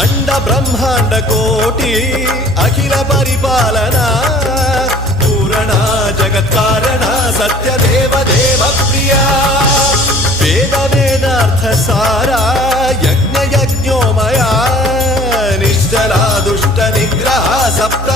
अंड ब्रह्मांड कोटि अखिल परिपालना पूरणा जगत्कारणा सत्यदेव देव प्रिया वेद वेदार्थ सारा यज्ञ यज्ञोमया निश्चला दुष्ट निग्रह सप्त